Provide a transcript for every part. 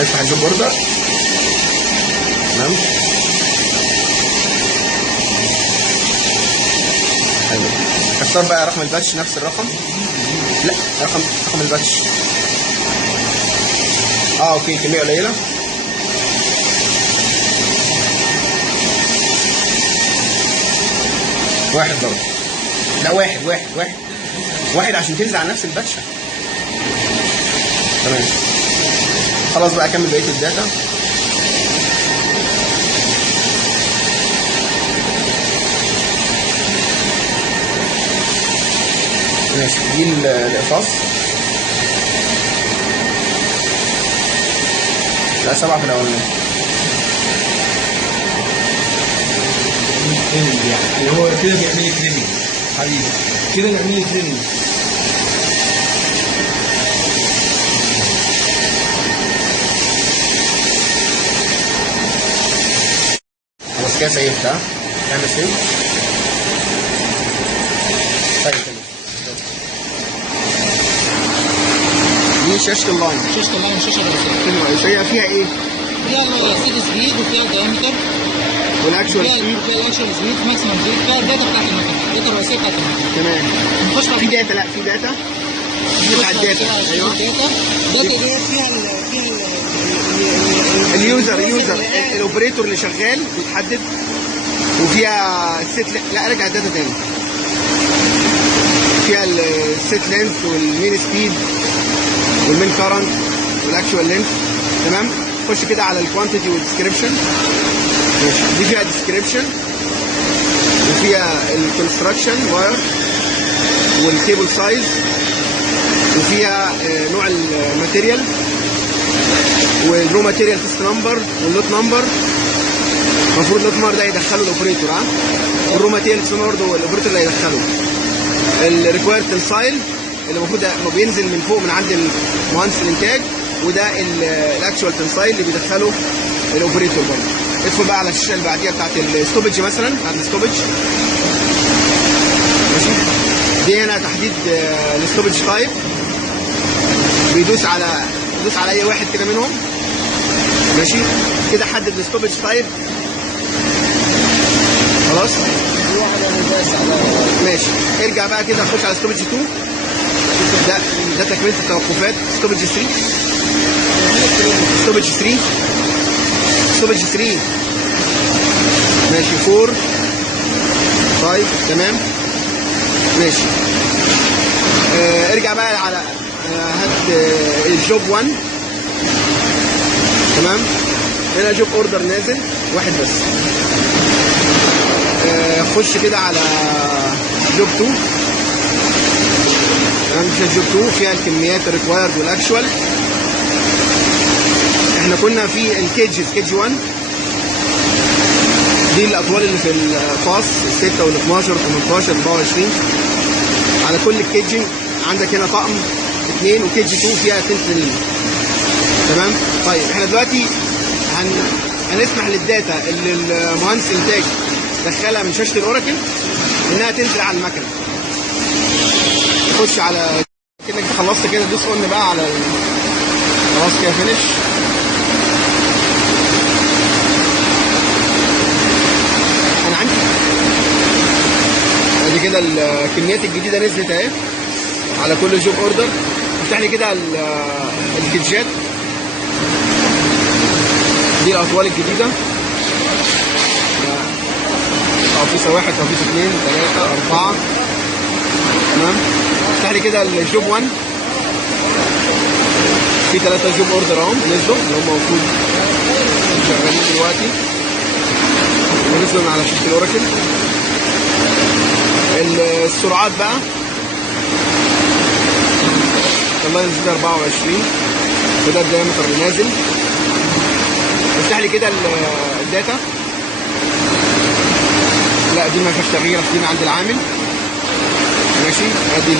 افتح الجوب اوردر. تمام. حلو. اختار بقى رقم الباتش، نفس الرقم. لا، رقم الباتش. اوكي، كمية قليلة. واحد برضه. لا، واحد عشان تنزل على نفس الباتشة. تمام. خلاص بقى اكمل بقية الداتا. ماشي، دي الاقفاص. لا، 7 في الاولاني. اللي هو كده بيعمل لي تريننج حبيبي، كده بيعمل لي تريننج. خلاص كده سيفت. اعمل سيف. طيب تمام. دي شاشة اللاين. شاشة اللاين شاشة رئيسية. الرئيسية فيها ايه؟ فيها السيت سبيد وفيها الدايمتر والاكشوال سبيد. فيها الاكشوال سبيد، ماكسيمم سبيد، فيها الداتا بتاعت المكنة، الداتا الرئيسية بتاعت المكنة. تمام. نخش في داتا. لا، في داتا. دي بتاع الداتا. ايوه. الداتا ديت فيها اليوزر الاوبريتور اللي شغال بيتحدد، وفيها السيت. لا، ارجع الداتا تاني. فيها السيت لينث والمين سبيد والمين كارنت والاكشوال لينث. تمام. خش كده على الكوانتيتي والديسكريبشن. ماشي. دي فيها ديسكريبشن وفيها الكونستراكشن واير والكيبل سايز وفيها نوع الماتيريال والرو ماتيريال تيست نمبر واللوت نمبر. المفروض اللوت نمبر ده يدخله الاوبريتور. والرو ماتيريال تيست نمبر برضه الاوبريتور اللي هيدخله. الريكوايرد تنسايل اللي المفروض بينزل من فوق من عند مهندس الانتاج، وده الاكشوال تنسايل اللي بيدخله الاوبريتور برضه. ادخل بقى على الشاشه اللي بعديها بتاعت الستوبج مثلا، بتاعت الستوبج. ماشي. دي هنا تحديد الستوبج تايب. بيدوس على اي واحد كده منهم. ماشي كده حدد الستوبج تايب. خلاص. ماشي. ارجع بقى كده خش على ستوبج 2. ده تكمله التوقفات. ستوبج 3. ستوبج 3. ستوبج 3. ماشي. 4 5. تمام. ماشي. ارجع بقى على هات الجوب 1. تمام. هنا جوب اوردر نازل واحد بس. خش كده على جوب 2. تمام. مش جوب 2 فيها الكميات الريكوايرد والاكشوال. احنا كنا في الكيجز. كيج 1 دي الاطوال اللي في الفاص 6 وال 12 18 24 على كل الكيجنج. عندك هنا طقم 2 وكيج 2 فيها 2 سلم. تمام. طيب احنا دلوقتي هنسمح للداتا اللي المهندس الانتاج دخلها من شاشه الاوراكل انها تنزل على المكنه. خش على كده خلصت كده. دوس اون بقى على خلاص كده فينش. انا عندي ادي كده الكميات الجديده نزلت اهي على كل جوب اوردر. افتح لي كده الكيجات. دي الاطوال الجديده. قفيصه 1 قفيصه 2 3 4. تمام. افتح لي كده الجوب 1. في 3 جوب اوردر اهم نزلوا اللي هم المفروض شغالين دلوقتي ونزلوا من على شاشه الاوراكل. السرعات بقى والله نزل 24 وده الدايمتر اللي نازل. افتح لي كده الداتا. لا دي ما فيهاش تغيير، دي عند العامل. ماشي. ادي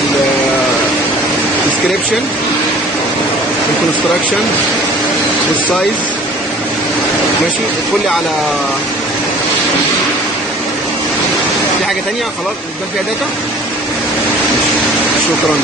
الديسكريبشن الكونستراكشن والسايز. ماشي. ادخل لي على في حاجه ثانيه. خلاص ده فيها داتا. شكرا.